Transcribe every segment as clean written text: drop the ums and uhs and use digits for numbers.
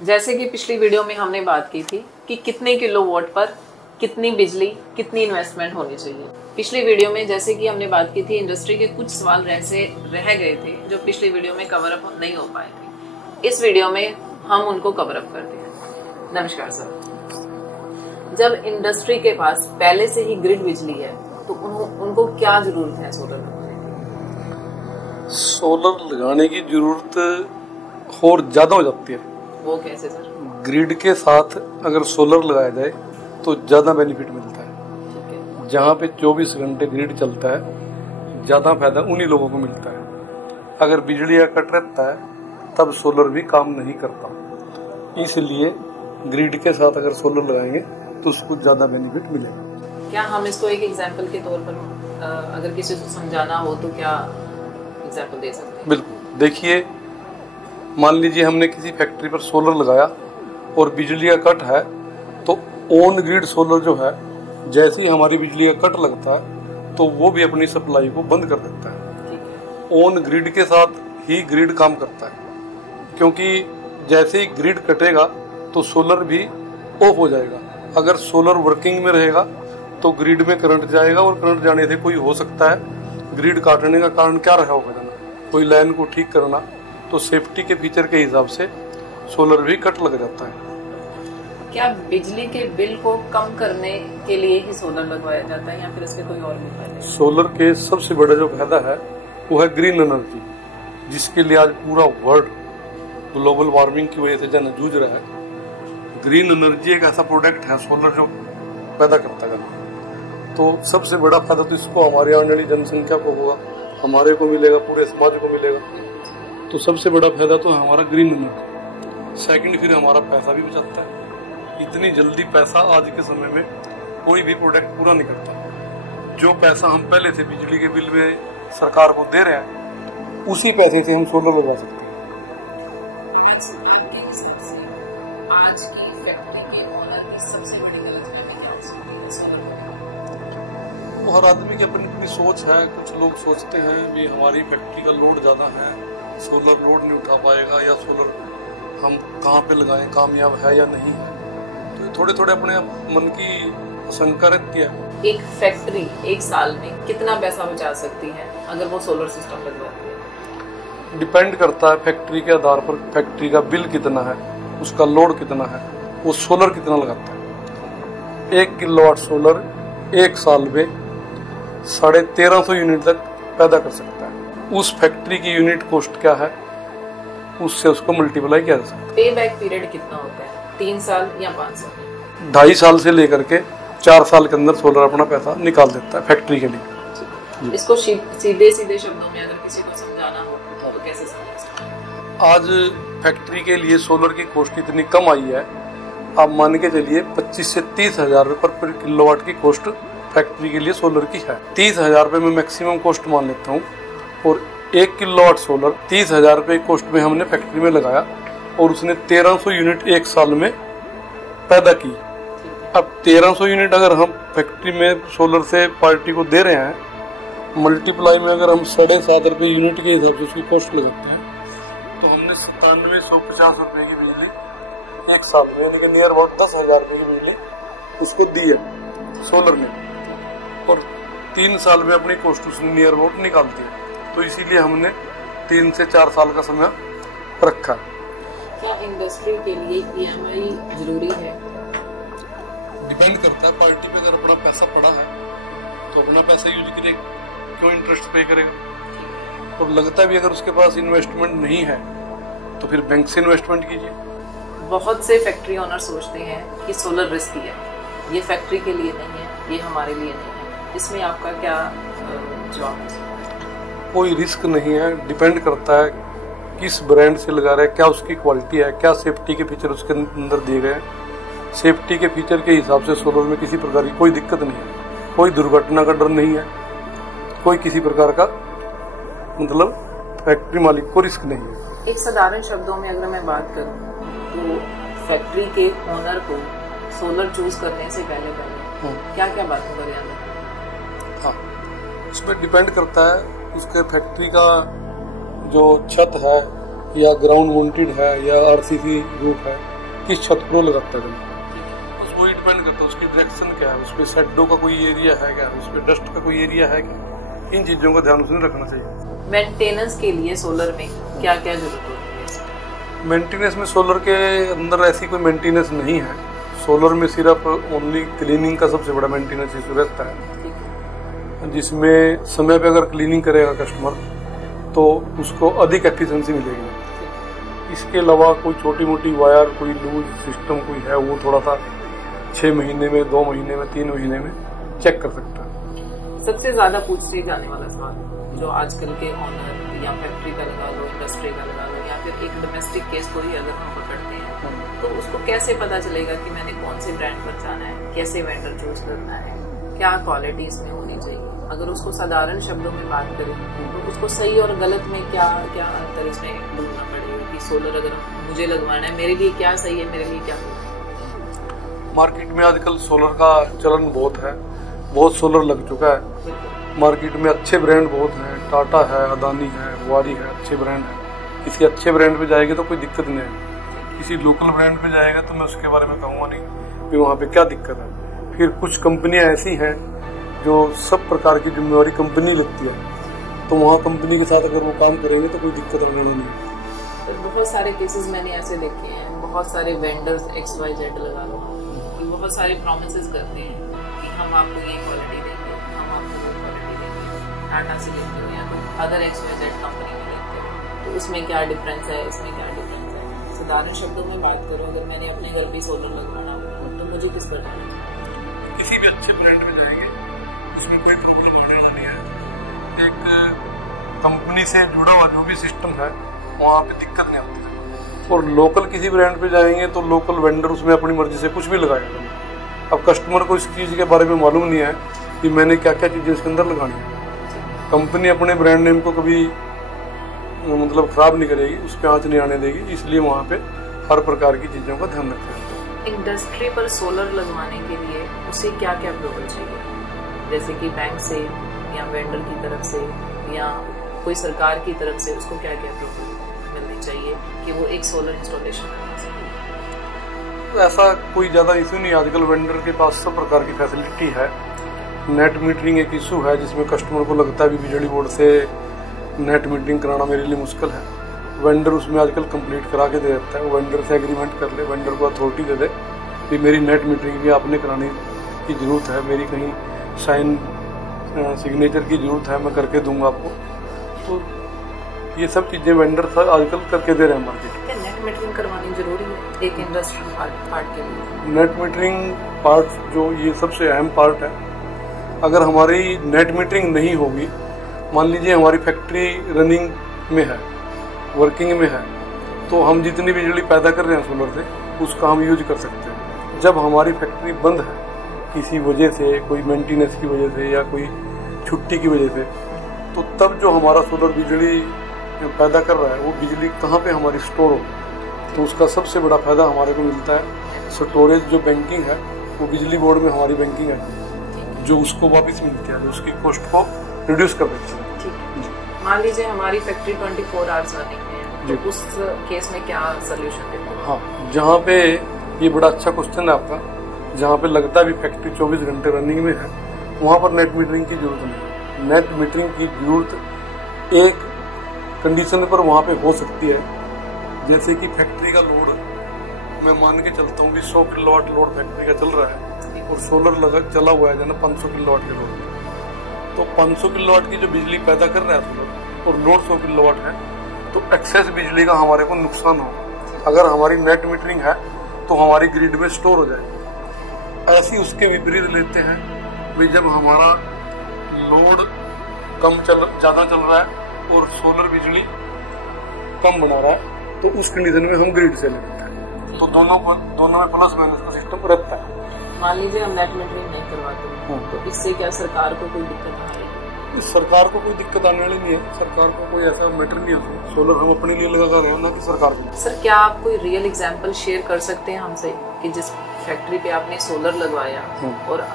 जैसे कि पिछली वीडियो में हमने बात की थी कि कितने किलोवाट पर कितनी बिजली, कितनी इन्वेस्टमेंट होनी चाहिए। पिछली वीडियो में जैसे कि हमने बात की थी, इंडस्ट्री के कुछ सवाल रह गए थे जो पिछली वीडियो में कवर अप नहीं हो पाए थे। इस वीडियो में हम उनको कवर अप करते हैं। नमस्कार सर, जब इंडस्ट्री के पास पहले से ही ग्रिड बिजली है तो उनको क्या जरूरत है सोलर लगाने की? सोलर लगाने की जरूरत और ज्यादा हो जाती है। वो कैसे सर? ग्रिड के साथ अगर सोलर लगाया जाए तो ज्यादा बेनिफिट मिलता है। ठीक है। जहाँ पे 24 घंटे ग्रिड चलता है ज्यादा फायदा उन्हीं लोगों को मिलता है। अगर बिजली का कट रहता है तब सोलर भी काम नहीं करता, इसलिए ग्रिड के साथ अगर सोलर लगाएंगे तो उसको ज्यादा बेनिफिट मिलेगा। क्या हम इसको एक एग्जाम्पल के तौर पर अगर किसी को समझाना हो तो क्या एग्जाम्पल दे सकते हैं? बिल्कुल, देखिए, मान लीजिए हमने किसी फैक्ट्री पर सोलर लगाया और बिजली का कट है तो ऑन ग्रिड सोलर जो है, जैसे ही हमारी बिजली का कट लगता है तो वो भी अपनी सप्लाई को बंद कर देता है। ऑन ग्रिड के साथ ही ग्रिड काम करता है, क्योंकि जैसे ही ग्रिड कटेगा तो सोलर भी ऑफ हो जाएगा। अगर सोलर वर्किंग में रहेगा तो ग्रिड में करंट जाएगा और करंट जाने से कोई हो सकता है ग्रिड काटने का कारण क्या रहा होगा जाना, कोई लाइन को ठीक करना, तो सेफ्टी के फीचर के हिसाब से सोलर भी कट लग जाता है। क्या बिजली के बिल को कम करने के लिए ही सोलर लगवाया जाता है या फिर इसके कोई और भी फायदे? सोलर के सबसे बड़ा जो फायदा है वो है ग्रीन एनर्जी, जिसके लिए आज पूरा वर्ल्ड ग्लोबल वार्मिंग की वजह से जन जूझ रहा है। ग्रीन एनर्जी एक ऐसा प्रोडक्ट है सोलर जो पैदा करता है, तो सबसे बड़ा फायदा तो इसको हमारी आने वाली जनसंख्या को होगा, हमारे को मिलेगा, पूरे समाज को मिलेगा। तो सबसे बड़ा फायदा तो है हमारा ग्रीन एनर्जी। सेकंड, फिर हमारा पैसा भी बचाता है। इतनी जल्दी पैसा आज के समय में कोई भी प्रोडक्ट पूरा नहीं करता। जो पैसा हम पहले से बिजली के बिल में सरकार को दे रहे हैं, उसी पैसे से हम सोलर लगा सकते हैं। आज की फैक्ट्री के ओनर की सबसे बड़ी गलतफहमी क्या हो सकती है सोलर को? तो हर आदमी की अपनी अपनी सोच है। कुछ लोग सोचते हैं भी हमारी फैक्ट्री का लोड ज्यादा है, सोलर लोड नहीं उठा पाएगा, या सोलर हम कहाँ पे लगाएं, कामयाब है या नहीं है। तो थोड़े थोड़े अपने मन की शंका रहती है। एक फैक्ट्री एक साल में कितना पैसा बचा सकती है अगर वो सोलर सिस्टम लगवाती है? डिपेंड करता है फैक्ट्री के आधार पर, फैक्ट्री का बिल कितना है, उसका लोड कितना है, वो सोलर कितना लगाता है। 1 किलोवाट सोलर एक साल में 1350 यूनिट तक पैदा कर सकता है। उस फैक्ट्री की यूनिट कॉस्ट क्या है, उससे उसको मल्टीप्लाई किया जा सकता है। पे बैक पीरियड कितना होता है, 3 साल या 5 साल? 2.5 साल से लेकर के 4 साल के अंदर सोलर अपना पैसा निकाल देता है फैक्ट्री के लिए। इसको सीधे शब्दों में अगर किसी को समझाना हो तो कैसे समझा सकते हैं? आज फैक्ट्री के लिए सोलर की कॉस्ट इतनी कम आई है, आप मान के चलिए 25 से 30 हजार रुपए पर किलोवाट की कॉस्ट फैक्ट्री के लिए सोलर की है। 30 हजार रुपए में मैक्सिमम कॉस्ट मान लेता हूँ, और 1 किलोवाट सोलर 30 हजार रुपए कॉस्ट में हमने फैक्ट्री में लगाया और उसने 1300 यूनिट एक साल में पैदा की। अब 1300 यूनिट अगर हम फैक्ट्री में सोलर से पार्टी को दे रहे हैं, मल्टीप्लाई में अगर हम 7.5 रुपए यूनिट के हिसाब से उसकी कॉस्ट लगाते हैं तो हमने 9750 रुपए की बिजली एक साल में, यानी कि नियर अबाउट 10,000 रुपए की बिजली उसको दी है सोलर ने, और 3 साल में अपनी कॉस्ट उसने नियर अबाउट निकाल दी है। तो इसीलिए हमने 3 से 4 साल का समय रखा। क्या इंडस्ट्री के लिए EMI जरूरी है? डिपेंड करता है पार्टी पे। अगर अपना पैसा पड़ा है तो अपना पैसा यूज करेगा, क्यों इंटरेस्ट पे करेगा। और लगता है भी अगर उसके पास इन्वेस्टमेंट नहीं है तो फिर बैंक से इन्वेस्टमेंट कीजिए। बहुत से फैक्ट्री ओनर सोचते हैं कि सोलर रिस्की है, ये फैक्ट्री के लिए नहीं है, ये हमारे लिए नहीं है। इसमें आपका क्या जवाब है? कोई रिस्क नहीं है, डिपेंड करता है किस ब्रांड से लगा रहे हैं, क्या उसकी क्वालिटी है, क्या सेफ्टी के फीचर उसके अंदर दिए गए हैं। सेफ्टी के फीचर के हिसाब से सोलर में किसी प्रकार की कोई दिक्कत नहीं है, कोई दुर्घटना का डर नहीं है, कोई किसी प्रकार का मतलब फैक्ट्री मालिक को रिस्क नहीं है। एक साधारण शब्दों में अगर मैं बात करूं तो फैक्ट्री के ओनर को सोलर चूज करने से पहले क्या क्या बातों का ध्यान रखना? हाँ, उसमें डिपेंड करता है उसके फैक्ट्री का जो छत है, या ग्राउंड माउंटेड है या आरसीसी रूफ है, किस छत पर लगाता है बस वही डिपेंड करता है उसकी डायरेक्शन क्या है, उसपे शेडो का कोई एरिया है क्या, उसपे डस्ट का कोई एरिया है क्या, इन चीजों का ध्यान उसने रखना चाहिए। मेंटेनेंस के लिए सोलर में क्या क्या जरूरत होती है? मेंटेनेंस में सोलर के अंदर ऐसी कोई मेंटेनेंस नहीं है। सोलर में सिर्फ ओनली क्लीनिंग का सबसे बड़ा मेंटेनेंस इशू रहता है, जिसमें समय पे अगर क्लीनिंग करेगा कस्टमर तो उसको अधिक एफिशिएंसी मिलेगी। इसके अलावा कोई छोटी मोटी वायर, कोई लूज सिस्टम कोई है, वो थोड़ा सा 6 महीने में, 2 महीने में, 3 महीने में चेक कर सकता है। सबसे ज्यादा पूछे जाने वाला सवाल जो आजकल के ऑनर या फैक्ट्री का लगा लो, इंडस्ट्री का लगा लो, या फिर एक डोमेस्टिक केस को ही अगर हम पकड़ते हैं तो उसको कैसे पता चलेगा कि मैंने कौन से ब्रांड पर जाना है, कैसे वेंडर चूज करना है, क्या क्वालिटी इसमें होनी चाहिए। अगर उसको साधारण शब्दों में बात करें तो उसको सही और गलत में क्या क्या अंतर इसमें ढूंढना पड़ेगा कि सोलर अगर मुझे लगवाना है मेरे लिए क्या सही है, मेरे लिए क्या होगा। मार्केट में आजकल सोलर का चलन बहुत है, बहुत सोलर लग चुका है। मार्केट में अच्छे ब्रांड बहुत हैं, टाटा है, अदानी है, वारी है, अच्छे ब्रांड है। किसी अच्छे ब्रांड पे जाएंगे तो कोई दिक्कत नहीं है, किसी लोकल ब्रांड पे जाएगा तो मैं उसके बारे में कहूँगा नहीं कि वहाँ पे क्या दिक्कत है। फिर कुछ कंपनियां ऐसी हैं जो सब प्रकार की जिम्मेवारी कंपनी लेती है, तो वहाँ कंपनी के साथ अगर वो काम करेंगे तो कोई दिक्कत होने वाली नहीं। तो बहुत सारे केसेस मैंने ऐसे देखे हैं, बहुत सारे वेंडर्स XYZ लगा लो, बहुत सारे प्रॉमिसेस करते हैं कि हम आपको ये क्वालिटी देंगे, हम आपको वो क्वालिटी देंगे, टाटा से लेते हो या तो अदर XYZ कंपनी में लेते हो, तो उसमें क्या डिफरेंस है, इसमें क्या डिफरेंस है। साधारण शब्दों में बात करो, अगर मैंने अपने घर पे सोलर लगवाना हो तो मुझे किस पर जाना चाहिए? किसी भी अच्छे ब्रांड में जाएंगे उसमें कोई प्रॉब्लम आने वाली है। एक कंपनी से जुड़ा हुआ जो भी सिस्टम है वहाँ पे दिक्कत नहीं होती है। और लोकल किसी ब्रांड पे जाएंगे तो लोकल वेंडर उसमें अपनी मर्जी से कुछ भी लगाएगा। अब कस्टमर को इस चीज़ के बारे में मालूम नहीं है कि मैंने क्या क्या चीज़ें इसके अंदर लगानी है। कंपनी अपने ब्रांड नेम को कभी मतलब खराब नहीं करेगी, उस पर आँच नहीं आने देगी, इसलिए वहाँ पे हर प्रकार की चीज़ों का ध्यान रखा है। इंडस्ट्री पर सोलर लगवाने के लिए उसे क्या क्या अप्रूवल चाहिए, जैसे कि बैंक से या वेंडर की तरफ से या कोई सरकार की तरफ से, उसको क्या क्या अप्रूवल मिलनी चाहिए कि वो एक सोलर इंस्टॉलेशन करवा सके? तो ऐसा कोई ज़्यादा इशू नहीं, आजकल वेंडर के पास सब प्रकार की फैसिलिटी है। नेट मीटरिंग एक इशू है जिसमें कस्टमर को लगता है कि बिजली बोर्ड से नेट मीटरिंग कराना मेरे लिए मुश्किल है। वेंडर उसमें आजकल कंप्लीट करा के दे देता है, वेंडर से एग्रीमेंट कर ले, वेंडर को अथॉरिटी दे दे कि मेरी नेट मीटरिंग भी आपने कराने की ज़रूरत है, मेरी कहीं साइन सिग्नेचर की ज़रूरत है, मैं करके दूंगा आपको। तो ये सब चीज़ें वेंडर आजकल करके दे रहे हैं मार्केट। नेट मीटरिंग करवानी जरूरी है एक इंडस्ट्रियल पार्ट के लिए? नेट मीटरिंग पार्ट जो ये सबसे अहम पार्ट है। अगर हमारी नेट मीटरिंग नहीं होगी, मान लीजिए हमारी फैक्ट्री रनिंग में है, वर्किंग में है, तो हम जितनी बिजली पैदा कर रहे हैं सोलर से उसका हम यूज कर सकते हैं। जब हमारी फैक्ट्री बंद है किसी वजह से, कोई मेंटेनेंस की वजह से या कोई छुट्टी की वजह से, तो तब जो हमारा सोलर बिजली पैदा कर रहा है वो बिजली कहाँ पे हमारी स्टोर हो, तो उसका सबसे बड़ा फायदा हमारे को मिलता है। स्टोरेज जो बैंकिंग है वो बिजली बोर्ड में हमारी बैंकिंग है जो उसको वापस मिलती है, जो उसकी कॉस्ट को रिड्यूस कर देती है। मान लीजिए हमारी फैक्ट्री 24 आवर्स रनिंग है, तो उस केस में क्या सोल्यूशन देते हैं? हाँ, जहाँ पे ये बड़ा अच्छा क्वेश्चन है आपका, जहाँ पे लगता है भी फैक्ट्री 24 घंटे रनिंग में है, वहाँ पर नेट मीटरिंग की जरूरत नहीं है। नेट मीटरिंग की जरूरत एक कंडीशन पर वहाँ पे हो सकती है, जैसे कि फैक्ट्री का लोड मैं मान के चलता हूँ भी 100 किलोवाट लोड फैक्ट्री का चल रहा है और सोलर लगा चला हुआ है ना 500 किलोवाट के लोड, तो 500 किलोवाट की जो बिजली पैदा कर रहा है सोलर और लोड 100 किलोवाट है, तो एक्सेस बिजली का हमारे को नुकसान हो। अगर हमारी नेट मीटरिंग है तो हमारी ग्रिड में स्टोर हो जाए। ऐसी उसके विपरीत लेते हैं भाई जब हमारा लोड ज़्यादा चल रहा है और सोलर बिजली कम बना रहा है, तो उस कंडीशन में हम ग्रिड से लेते हैं, तो दोनों में प्लस माइनस का सिस्टम रहता है। मान लीजिए हम नेट मीटरिंग नहीं करवाते, तो इससे क्या सरकार को कोई दिक्कत आएगी? सरकार को कोई दिक्कत आने वाली नहीं है, सरकार को कोई ऐसा मैटर नहीं है। सोलर हम अपने लिए लगा रहे हैं, ना कि सरकार को। सर, क्या आप कोई रियल एग्जांपल शेयर कर सकते हैं हमसे कि जिस फैक्ट्री पे आपने सोलर लगवाया और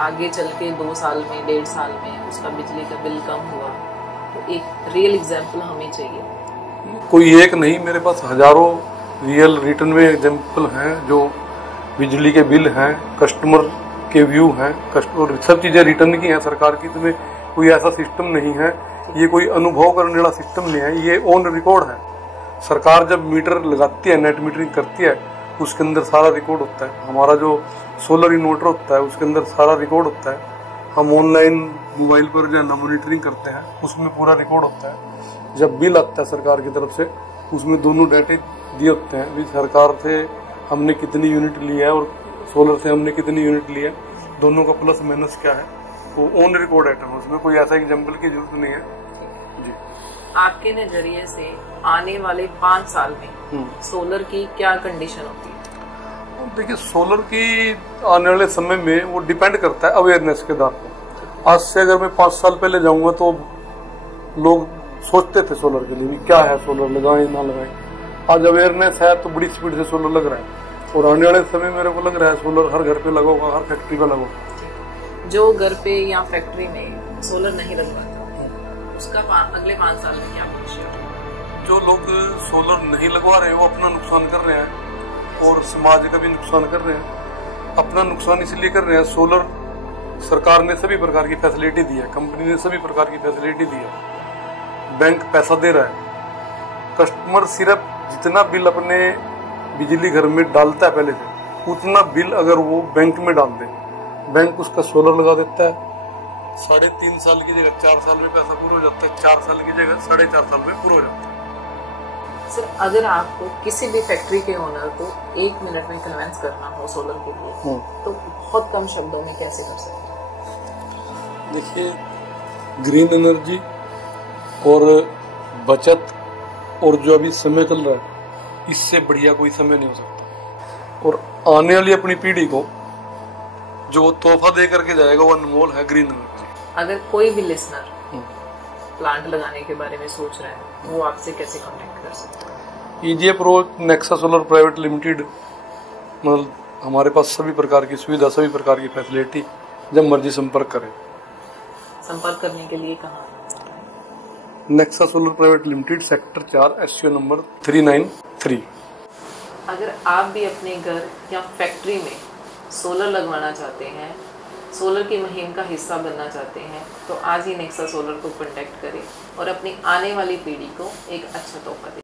आगे चल के 2 साल में 1.5 साल में उसका बिजली का बिल कम हुआ, तो एक रियल एग्जांपल हमें चाहिए। कोई एक नहीं, मेरे पास हजारों रियल रिटर्न में एग्जाम्पल हैं जो बिजली के बिल हैं, कस्टमर के व्यू हैं, कस्टमर सब चीजें रिटर्न की हैं सरकार की। तुम्हें कोई ऐसा सिस्टम नहीं है, ये कोई अनुभव करने वाला सिस्टम नहीं है, ये ऑन रिकॉर्ड है। सरकार जब मीटर लगाती है, नेट मीटरिंग करती है, उसके अंदर सारा रिकॉर्ड होता है। हमारा जो सोलर इन्वर्टर होता है उसके अंदर सारा रिकॉर्ड होता है। हम ऑनलाइन मोबाइल पर जो है मॉनिटरिंग करते हैं, उसमें पूरा रिकॉर्ड होता है। जब बिल आता है सरकार की तरफ से, उसमें दोनों डाटे दिए होते हैं, भी सरकार से हमने कितनी यूनिट ली है और सोलर से हमने कितनी यूनिट ली है, दोनों का प्लस माइनस क्या है, वो ऑन रिकॉर्ड आइटम है। उसमें कोई ऐसा एग्जाम्पल की जरूरत नहीं है जी। आपके नजरिए से आने वाले 5 साल में सोलर की क्या कंडीशन होती है? देखिए, सोलर की आने वाले समय में वो डिपेंड करता है अवेयरनेस के आधार पर। आज से अगर मैं 5 साल पहले जाऊंगा तो लोग सोचते थे सोलर के लिए भी क्या है, सोलर लगाएं ना लगाएं। आज अवेयरनेस है तो बड़ी स्पीड से सोलर लग रहा है, और आने वाले समय मेरे को लग रहा है सोलर हर घर पे लगा होगा, हर फैक्ट्री पे लगा होगा। जो घर पे या फैक्ट्री में सोलर नहीं लगवाता उसका अगले 5 साल में क्या भविष्य होगा? जो लोग सोलर नहीं लगवा रहे हैं वो अपना नुकसान कर रहे हैं और समाज का भी नुकसान कर रहे हैं। अपना नुकसान इसलिए कर रहे हैं, सोलर सरकार ने सभी प्रकार की फैसिलिटी दी है, कंपनी ने सभी प्रकार की फैसिलिटी दी है, बैंक पैसा दे रहा है। कस्टमर सिर्फ जितना बिल अपने बिजली घर में डालता है पहले से, उतना बिल अगर वो बैंक में डाल दे, बैंक उसका सोलर लगा देता है। 3.5 साल की जगह 4 साल में पैसा पूरा हो जाता है, 4 साल की जगह 4.5 साल में पूरा हो जाता है। सर, अगर आपको किसी भी फैक्ट्री के ओनर को 1 मिनट में कन्विंस करना हो सोलर के लिए, तो बहुत कम शब्दों में कैसे कर सकते हैं? देखिए, ग्रीन एनर्जी और बचत और जो अभी समय चल रहा है, इससे बढ़िया कोई समय नहीं हो सकता। और आने वाली अपनी पीढ़ी को जो तोहफा दे करके जाएगा वो अनमोल है ग्रीन एनर्जी। अगर कोई भी लिसनर प्लांट लगाने के बारे में सोच रहा है, वो आपसे कैसे कांटेक्ट कर सकता है? Easy approach Nexa solar private limited, मतलब हमारे पास सभी प्रकार की सुविधा, सभी प्रकार की फैसिलिटी, जब मर्जी संपर्क करें। संपर्क करने के लिए कहाँ? Nexa solar private limited, sector 4, SCO number 393। अगर आप भी अपने घर या फैक्ट्री में सोलर लगवाना चाहते हैं, सोलर की मुहिम का हिस्सा बनना चाहते हैं, तो आज ही नेक्सा सोलर को कॉन्टैक्ट करें और अपनी आने वाली पीढ़ी को एक अच्छा तोहफा दें।